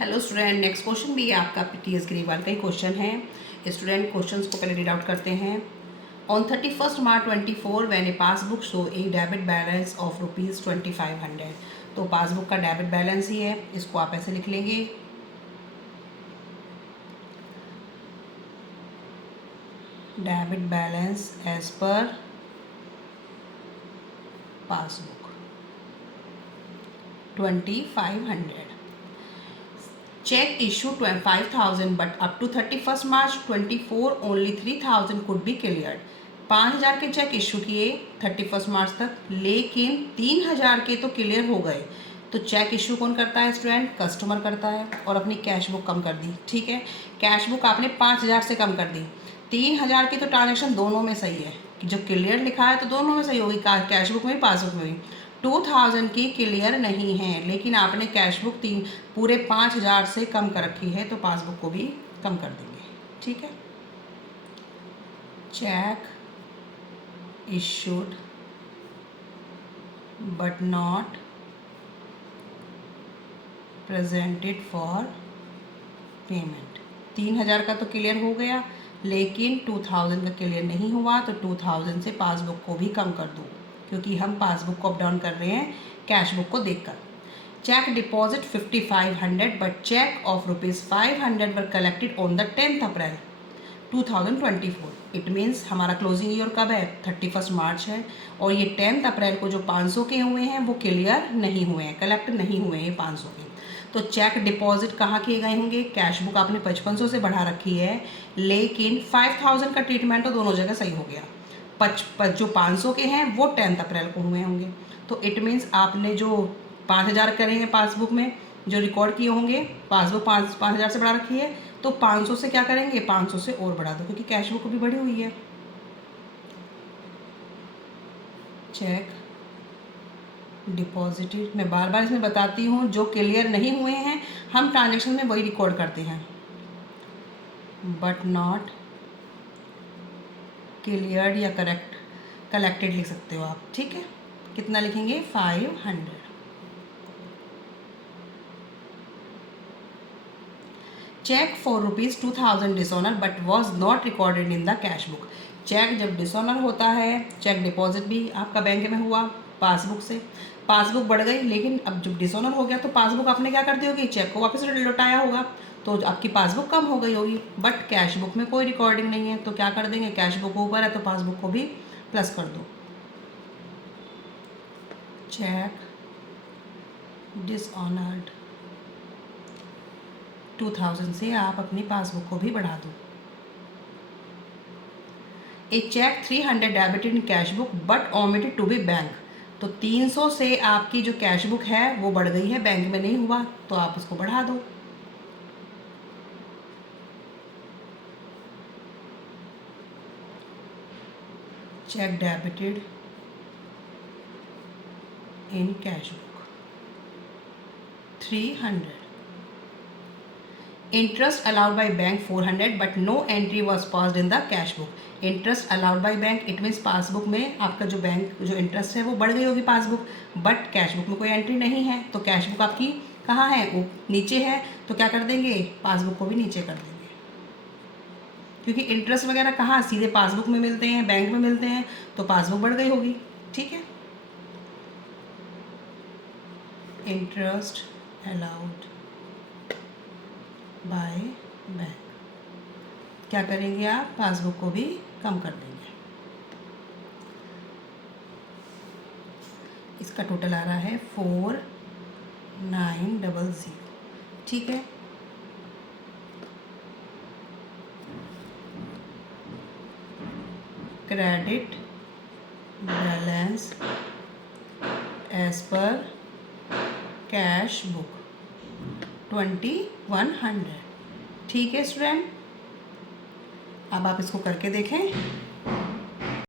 Hello student, next question भी आपका PTS Grewal का ही क्वेश्चन है। स्टूडेंट क्वेश्चंस को पहले रीड आउट करते हैं। On 31 March 24 when A passbook show A debit balance of ₹2500। तो पासबुक का डेबिट बैलेंस ही है, इसको आप ऐसे लिख लेंगे। Debit balance as per passbook 2500। Check issued 5,000 but up to 31st March 24 only 3,000 could be cleared। 5,000 के चेक इशू किए 31 मार्च तक, लेकिन 3,000 के तो क्लियर हो गए। तो चेक इशू कौन करता है स्टूडेंट? कस्टमर करता है, और अपनी कैश बुक कम कर दी। ठीक है, कैश बुक आपने 5,000 से कम कर दी। 3,000 की तो ट्रांजेक्शन दोनों में सही है कि जब क्लियर लिखा है तो दोनों में सही होगी, कैश बुक में भी पासबुक में भी। 2,000 की क्लियर नहीं है, लेकिन आपने कैश बुक पूरे 5,000 से कम कर रखी है, तो पासबुक को भी कम कर देंगे। ठीक है, check issued but not presented for payment. 3,000 का तो क्लियर हो गया, लेकिन 2,000 का क्लियर नहीं हुआ, तो 2,000 से पासबुक को भी कम कर दो, क्योंकि हम पासबुक को अप डाउन कर रहे हैं कैश बुक को देखकर। Cheque deposit 5,500 but cheque of ₹500 were collected on the 10th April 2024। It means हमारा क्लोजिंग ईयर कब है? 31 मार्च है, और ये 10th अप्रैल को जो 500 के हुए हैं वो क्लियर नहीं हुए हैं, कलेक्ट नहीं हुए हैं 500 के। तो चेक डिपॉजिट कहाँ किए गए होंगे? कैश बुक आपने 5500 से बढ़ा रखी है, लेकिन 5,000 का ट्रीटमेंट तो दोनों जगह सही हो गया। जो 500 के हैं वो 10th अप्रैल को हुए होंगे। तो इट मीन्स आपने जो 5,000 करेंगे पासबुक में जो रिकॉर्ड किए होंगे, पासबुक 5,000 से बढ़ा रखी है, तो 500 से क्या करेंगे? 500 से और बढ़ा दो, क्योंकि कैश बुक भी बढ़ी हुई है। चेक डिपॉजिटेड, मैं बार बार इसमें बताती हूँ, जो क्लियर नहीं हुए हैं हम ट्रांजेक्शन में वही रिकॉर्ड करते हैं, बट नॉट क्लियर्ड या कलेक्टेड लिख सकते हो आप। ठीक है, कितना लिखेंगे? 500। Cheque for ₹2,000 dishonour but was not recorded in the cash book. Cheque जब डिसऑनर होता है, चेक डिपॉजिट भी आपका बैंक में हुआ पासबुक से, पासबुक बढ़ गई, लेकिन अब जब डिसऑनर हो गया तो पासबुक आपने क्या कर दी होगी? चेक को वापस लौटाया होगा, तो आपकी पासबुक कम हो गई होगी। बट कैश बुक में कोई रिकॉर्डिंग नहीं है, तो क्या कर देंगे? कैश बुक ऊपर है तो पासबुक को भी प्लस कर दो। चेक डिसऑनर्ड 2,000 से आप अपनी पासबुक को भी बढ़ा दो। A cheque 300 debited in cash book but omitted to be bank. तो 300 से आपकी जो कैश बुक है वो बढ़ गई है, बैंक में नहीं हुआ, तो आप उसको बढ़ा दो। Cheque debited in cash book 300। Interest allowed by bank 400 but no entry was passed in the cash book. Interest allowed by bank, it means passbook में आपका जो बैंक जो इंटरेस्ट है वो बढ़ गई होगी पासबुक, बट कैश बुक में कोई एंट्री नहीं है, तो कैश बुक आपकी कहाँ है? वो नीचे है, तो क्या कर देंगे? पासबुक को भी नीचे कर देंगे, क्योंकि इंटरेस्ट वगैरह कहाँ? सीधे पासबुक में मिलते हैं, बैंक में मिलते हैं, तो पासबुक बढ़ गई होगी। ठीक है, इंटरेस्ट अलाउड बाय बैंक, क्या करेंगे आप? पासबुक को भी कम कर देंगे। इसका टोटल आ रहा है 4,900। ठीक है, credit balance as per cash book 2,100। ठीक है स्टूडेंट, अब आप इसको करके देखें।